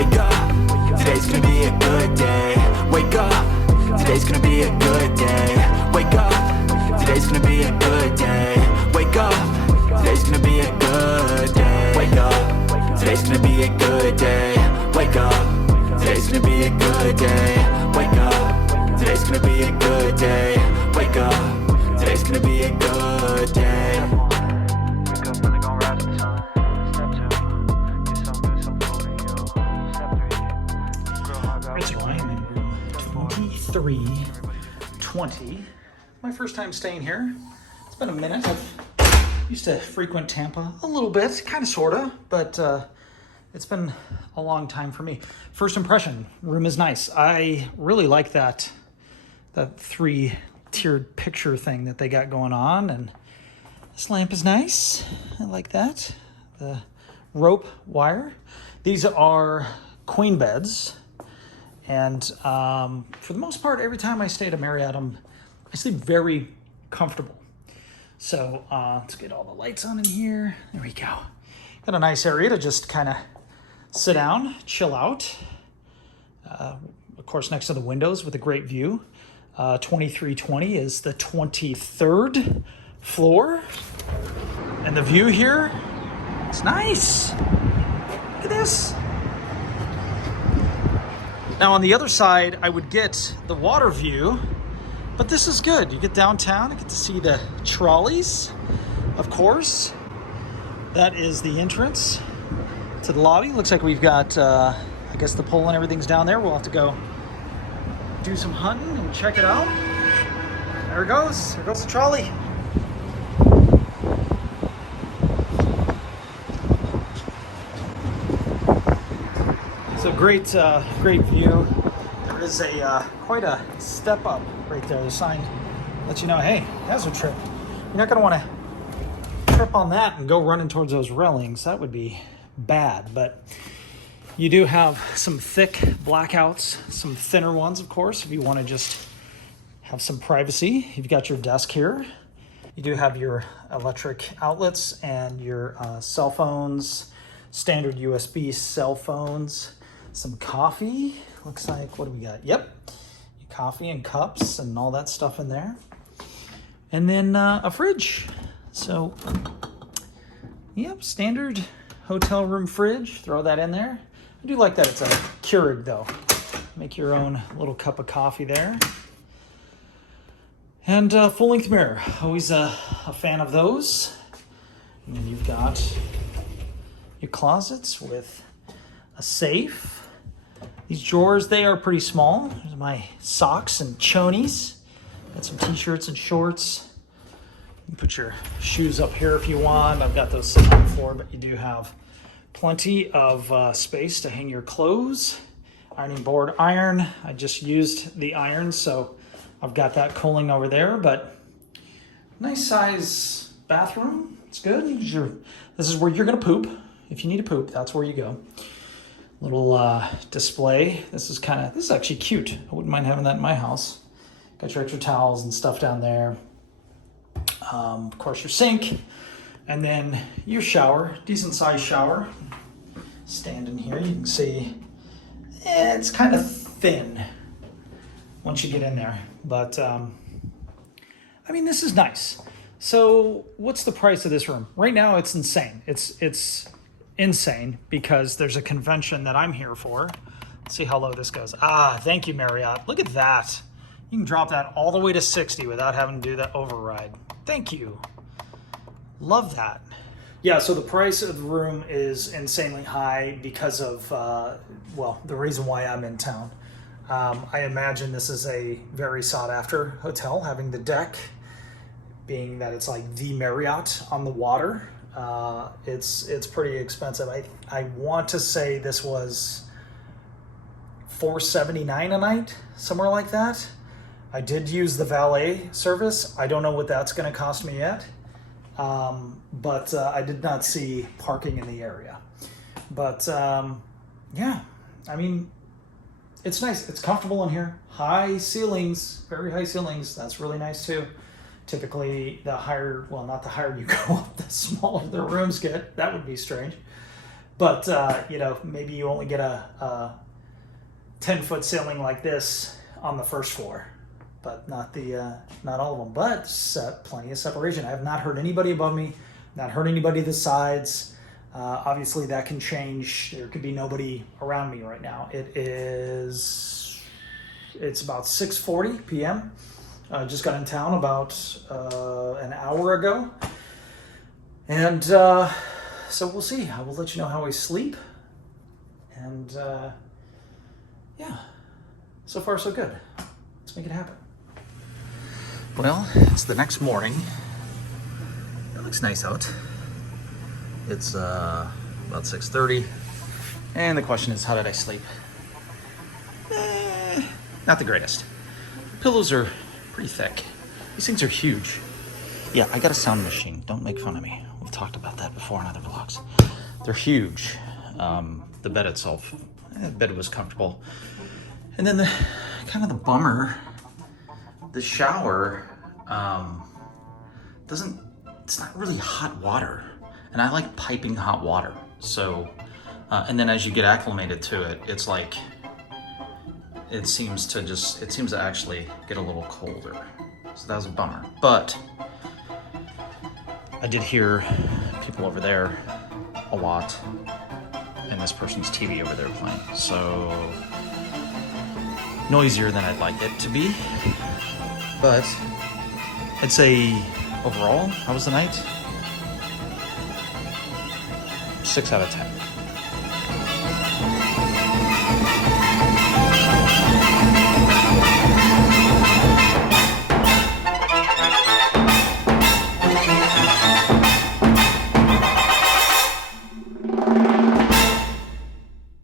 Wake up, today's gonna be a good day. Wake up, today's gonna be a good day. Wake up, today's gonna be a good day. Wake up, today's gonna be a good day. Wake up, today's gonna be a good day. Wake up, today's gonna be a good day. Wake up, today's gonna be a good day. Wake up, today's gonna be a good day. Wake up when they gon' rise with the sun. Step 2, get some good, some food in you. Step 3, grow hard, got Rachel, I am in room 2320. My first time staying here. It's been a minute. I've used to frequent Tampa a little bit, kind of, sort of, but it's been a long time for me. First impression, room is nice. I really like that 3-tiered picture thing that they got going on, and this lamp is nice. I like that. The rope wire. These are queen beds, and for the most part, every time I stay at a Marriott, I sleep very comfortable. So let's get all the lights on in here. There we go. Got a nice area to just kind of sit down, chill out. Of course, next to the windows with a great view. 2320 is the 23rd floor. And the view here, it's nice. Look at this. Now on the other side, I would get the water view, but this is good. You get downtown, you get to see the trolleys, of course. That is the entrance to the lobby. Looks like we've got, I guess the pole and everything's down there. We'll have to go do some hunting and check it out. There it goes. There goes the trolley. So great view. There is quite a step up right there. The sign lets you know, hey, that's a trip. You're not gonna want to trip on that and go running towards those railings. That would be bad, but you do have some thick blackouts, some thinner ones, of course, if you want to just have some privacy. You've got your desk here. You do have your electric outlets and your cell phones, standard USB cell phones, some coffee. Looks like, what do we got? Yep, coffee and cups and all that stuff in there. And then a fridge. So, yep, standard hotel room fridge. Throw that in there. I do like that it's a Keurig though. Make your own little cup of coffee there. And full-length mirror. Always a fan of those. And then you've got your closets with a safe. These drawers, they are pretty small. There's my socks and chonies. Got some t-shirts and shorts. You can put your shoes up here if you want. I've got those sitting on the floor, but you do have plenty of space to hang your clothes. Ironing board iron. I just used the iron, so I've got that cooling over there, but nice size bathroom. It's good. This is where you're gonna poop. If you need to poop, that's where you go. Little display. This is actually cute. I wouldn't mind having that in my house. Got your extra towels and stuff down there. Of course, your sink. And then your shower, decent sized shower. Stand in here, you can see it's kind of thin once you get in there. But, I mean, this is nice. So what's the price of this room? Right now, it's insane. It's insane because there's a convention that I'm here for. Let's see how low this goes. Thank you, Marriott. Look at that. You can drop that all the way to 60 without having to do that override. Thank you. Love that. Yeah, so the price of the room is insanely high because of, the reason why I'm in town. I imagine this is a very sought after hotel, having the deck, being that it's like the Marriott on the water. It's pretty expensive. I want to say this was $479 a night, somewhere like that. I did use the valet service. I don't know what that's going to cost me yet. But I did not see parking in the area. But yeah, I mean, it's nice. It's comfortable in here. High ceilings, very high ceilings. That's really nice too. Typically, the higher, well, not the higher you go up, the smaller the rooms get. That would be strange. But you know, maybe you only get a 10-foot ceiling like this on the first floor, but not all of them. But plenty of separation. I have not heard anybody above me, not heard anybody to the sides. Obviously, that can change. There could be nobody around me right now. It's about 6:40 p.m. Just got in town about an hour ago, and so we'll see. I will let you know how I sleep, and yeah, so far so good. Let's make it happen. Well, it's the next morning. It looks nice out. It's about 6:30, and the question is, how did I sleep? Not the greatest. Pillows are pretty thick. These things are huge. Yeah, I got a sound machine. Don't make fun of me. We've talked about that before in other vlogs. They're huge. The bed itself, the bed was comfortable. And then the kind of the bummer, the shower it's not really hot water. And I like piping hot water. So, and then as you get acclimated to it, it's like, it seems to actually get a little colder. So that was a bummer. But I did hear people over there a lot, and this person's TV over there playing. So noisier than I'd like it to be. But I'd say overall, how was the night? 6 out of 10.